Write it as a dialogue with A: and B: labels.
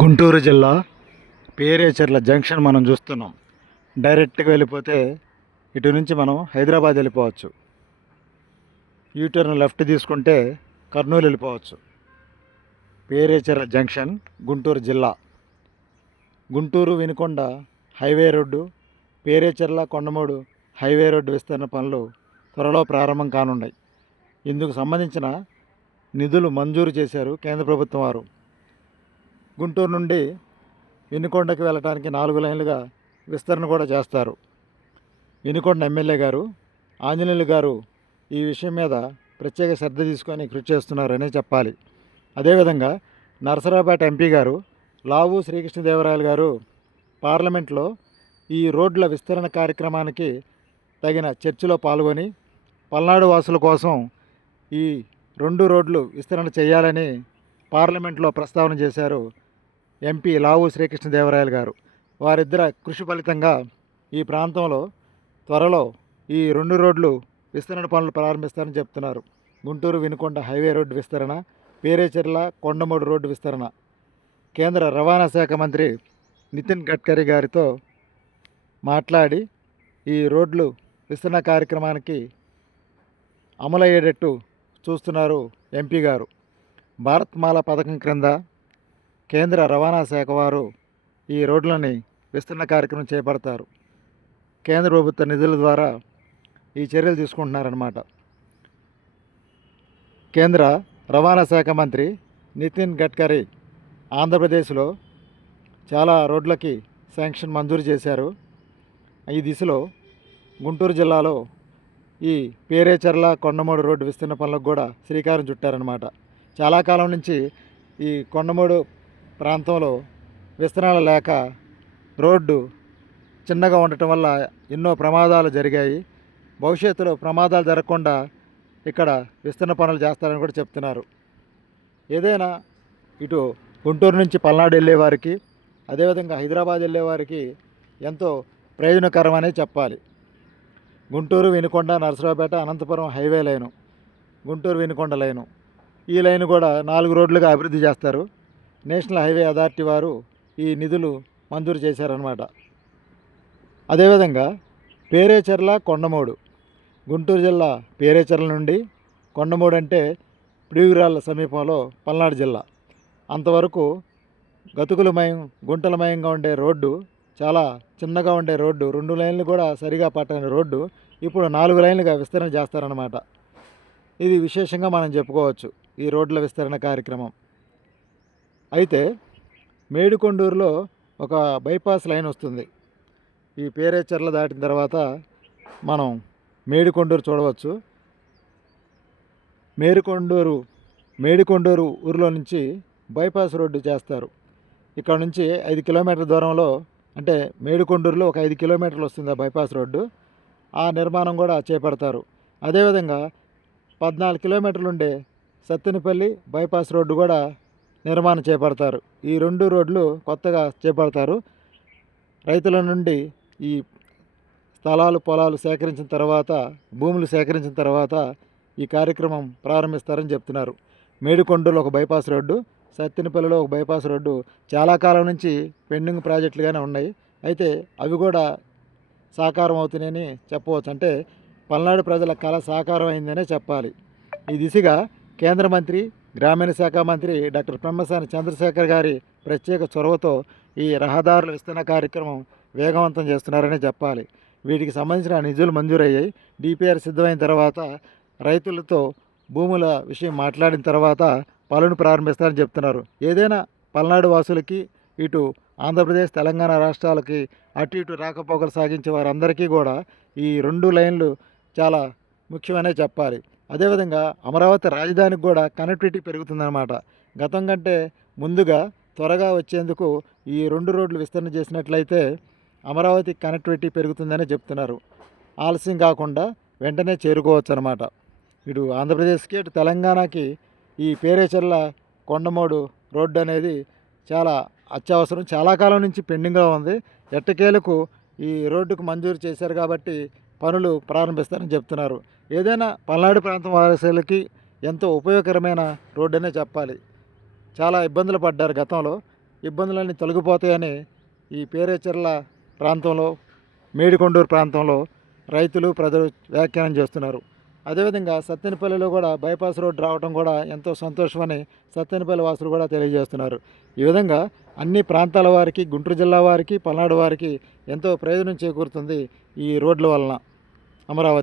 A: గుంటూరు జిల్లా పేరేచర్ల జంక్షన్ మనం చూస్తున్నాం. డైరెక్ట్గా వెళ్ళిపోతే ఇటు నుంచి మనం హైదరాబాద్ వెళ్ళిపోవచ్చు. యూటర్న్ లెఫ్ట్ తీసుకుంటే కర్నూలు వెళ్ళిపోవచ్చు. పేరేచర్ల జంక్షన్ గుంటూరు జిల్లా. Guntur Vinukonda highway road Perecherla Kondamudu highway road విస్తరణ పనులు త్వరలో ప్రారంభం కానున్నాయి. ఇందుకు సంబంధించిన నిధులు మంజూరు చేశారు కేంద్ర ప్రభుత్వం వారు. గుంటూరు నుండి వినుకొండకి వెళ్ళడానికి నాలుగు లైన్లుగా విస్తరణ కూడా చేస్తారు. వినుకొండ ఎమ్మెల్యే గారు ఆంజనేయులు గారు ఈ విషయం మీద ప్రత్యేక శ్రద్ధ తీసుకొని కృషి చేస్తున్నారనే చెప్పాలి. అదేవిధంగా నరసరావుపేట ఎంపీ గారు లావు శ్రీకృష్ణదేవరాయలు గారు పార్లమెంట్లో ఈ రోడ్ల విస్తరణ కార్యక్రమానికి తగిన చర్చలో పాల్గొని పల్నాడు వాసుల కోసం ఈ రెండు రోడ్లు విస్తరణ చేయాలని పార్లమెంట్లో ప్రస్తావన చేశారు ఎంపీ లావు శ్రీకృష్ణదేవరాయలు గారు. వారిద్దర కృషి ఫలితంగా ఈ ప్రాంతంలో త్వరలో ఈ రెండు రోడ్లు విస్తరణ పనులు ప్రారంభిస్తారని చెప్తున్నారు. గుంటూరు వినుకొండ హైవే రోడ్డు విస్తరణ పేరేచెర్ల కొండమూడు రోడ్డు విస్తరణ. కేంద్ర రవాణా శాఖ మంత్రి నితిన్ గడ్కరీ గారితో మాట్లాడి ఈ రోడ్లు విస్తరణ కార్యక్రమానికి అమలయ్యేటట్టు చూస్తున్నారు ఎంపీ గారు. భారత్ మాల పథకం క్రింద కేంద్ర రవాణా శాఖ వారు ఈ రోడ్లని విస్తరణ కార్యక్రమం చేపడతారు. కేంద్ర ప్రభుత్వ నిధుల ద్వారా ఈ చర్యలు తీసుకుంటున్నారన్నమాట. కేంద్ర రవాణా శాఖ మంత్రి నితిన్ గడ్కరీ ఆంధ్రప్రదేశ్లో చాలా రోడ్లకి శాంక్షన్ మంజూరు చేశారు. ఈ దిశలో గుంటూరు జిల్లాలో ఈ పేరేచర్ల కొండమూడు రోడ్డు విస్తరణ పనులకు కూడా శ్రీకారం చుట్టారనమాట చాలా కాలం నుంచి ఈ కొండమూడు ప్రాంతంలో విస్తరణ లేక రోడ్డు చిన్నగా ఉండటం వల్ల ఎన్నో ప్రమాదాలు జరిగాయి. భవిష్యత్తులో ప్రమాదాలు జరగకుండా ఇక్కడ విస్తరణ పనులు చేస్తారని కూడా చెప్తున్నారు. ఏదైనా ఇటు గుంటూరు నుంచి పల్నాడు వెళ్ళేవారికి అదేవిధంగా హైదరాబాద్ వెళ్ళేవారికి ఎంతో ప్రయోజనకరమనే చెప్పాలి. Guntur Vinukonda Narasaraopet Anantapur highway line Guntur Vinukonda line ఈ లైన్ కూడా నాలుగు రోడ్లుగా అభివృద్ధి చేస్తారు. నేషనల్ హైవే అథారిటీ వారు ఈ నిధులు మంజూరు చేశారనమాట అదేవిధంగా పేరేచెర్ల కొండమూడు గుంటూరు జిల్లా పేరేచెర్ల నుండి కొండమూడు అంటే పిడుగురాళ్ళ సమీపంలో పల్నాడు జిల్లా. అంతవరకు గతుకులమయం గుంటలమయంగా ఉండే రోడ్డు చాలా చిన్నగా ఉండే రోడ్డు రెండు లైన్లు కూడా సరిగా పట్టని రోడ్డు ఇప్పుడు నాలుగు లైన్లుగా విస్తరణ చేస్తారన్నమాట. ఇది విశేషంగా మనం చెప్పుకోవచ్చు ఈ రోడ్ల విస్తరణ కార్యక్రమం. అయితే మేడికొండూరులో ఒక బైపాస్ లైన్ వస్తుంది. ఈ పేరేచర్ల దాటిన తర్వాత మనం మేడికొండూరు చూడవచ్చు. మేడికొండూరు మేడికొండూరు ఊరిలో నుంచి బైపాస్ రోడ్డు చేస్తారు. ఇక్కడ నుంచి ఐదు కిలోమీటర్ల దూరంలో అంటే మేడికొండూరులో ఒక ఐదు కిలోమీటర్లు వస్తుంది ఆ బైపాస్ రోడ్డు. ఆ నిర్మాణం కూడా చేపడతారు. అదేవిధంగా పద్నాలుగు కిలోమీటర్లు ఉండే సత్తెనపల్లి బైపాస్ రోడ్డు కూడా నిర్మాణం చేపడతారు. ఈ రెండు రోడ్లు కొత్తగా చేపడతారు. రైతుల నుండి ఈ స్థలాలు పొలాలు సేకరించిన తర్వాత భూములు సేకరించిన తర్వాత ఈ కార్యక్రమం ప్రారంభిస్తారని చెప్తున్నారు. మేడికొండలో ఒక బైపాస్ రోడ్డు సత్తినపల్లిలో ఒక బైపాస్ రోడ్డు చాలా కాలం నుంచి పెండింగ్ ప్రాజెక్టులుగానే ఉన్నాయి. అయితే అవి కూడా సాకారం అవుతున్నాయని చెప్పవచ్చు. అంటే పల్నాడు ప్రజల కళ సాకారం అయిందనే చెప్పాలి. ఈ దిశగా కేంద్ర మంత్రి గ్రామీణ శాఖ మంత్రి డాక్టర్ పెమ్మసాని చంద్రశేఖర్ గారి ప్రత్యేక చొరవతో ఈ రహదారుల విస్తరణ కార్యక్రమం వేగవంతం చేస్తున్నారనే చెప్పాలి. వీటికి సంబంధించిన నిధులు మంజూరయ్యాయి. డిపిఆర్ సిద్ధమైన తర్వాత రైతులతో భూముల విషయం మాట్లాడిన తర్వాత పనులను ప్రారంభిస్తారని చెప్తున్నారు. ఏదైనా పల్నాడు వాసులకి ఇటు ఆంధ్రప్రదేశ్ తెలంగాణ రాష్ట్రాలకి అటు ఇటు రాకపోకలు సాగించే వారందరికీ కూడా ఈ రెండు లైన్లు చాలా ముఖ్యమనే చెప్పాలి. అదేవిధంగా అమరావతి రాజధానికి కూడా కనెక్టివిటీ పెరుగుతుందన్నమాట. గతం కంటే ముందుగా త్వరగా వచ్చేందుకు ఈ రెండు రోడ్లు విస్తరణ చేసినట్లయితే అమరావతి కనెక్టివిటీ పెరుగుతుందని చెప్తున్నారు. ఆలస్యం కాకుండా వెంటనే చేరుకోవచ్చు అనమాట ఇటు ఆంధ్రప్రదేశ్కి ఇటు తెలంగాణకి ఈ పేరేచర్ల కొండమోడు రోడ్డు అనేది చాలా అత్యవసరం. చాలా కాలం నుంచి పెండింగ్గా ఉంది. ఎట్టకేలకు ఈ రోడ్డుకు మంజూరు చేశారు కాబట్టి పనులు ప్రారంభిస్తారని చెప్తున్నారు. ఏదైనా పల్నాడు ప్రాంతం వారసులకి ఎంతో ఉపయోగకరమైన రోడ్డు అనే చెప్పాలి. చాలా ఇబ్బందులు పడ్డారు గతంలో. ఇబ్బందులన్నీ తొలగిపోతాయని ఈ పేరేచర్ల ప్రాంతంలో మేడికొండూరు ప్రాంతంలో రైతులు ప్రజలు వ్యాఖ్యానం చేస్తున్నారు. అదేవిధంగా సత్తెనపల్లిలో కూడా బైపాస్ రోడ్ రావడం కూడా ఎంతో సంతోషమని సత్తెనపల్లి వాసులు కూడా తెలియజేస్తున్నారు. ఈ విధంగా అన్ని ప్రాంతాల వారికి గుంటూరు జిల్లా వారికి పల్నాడు వారికి ఎంతో ప్రయోజనం చేకూరుతుంది ఈ రోడ్ల వలన. అమరావతి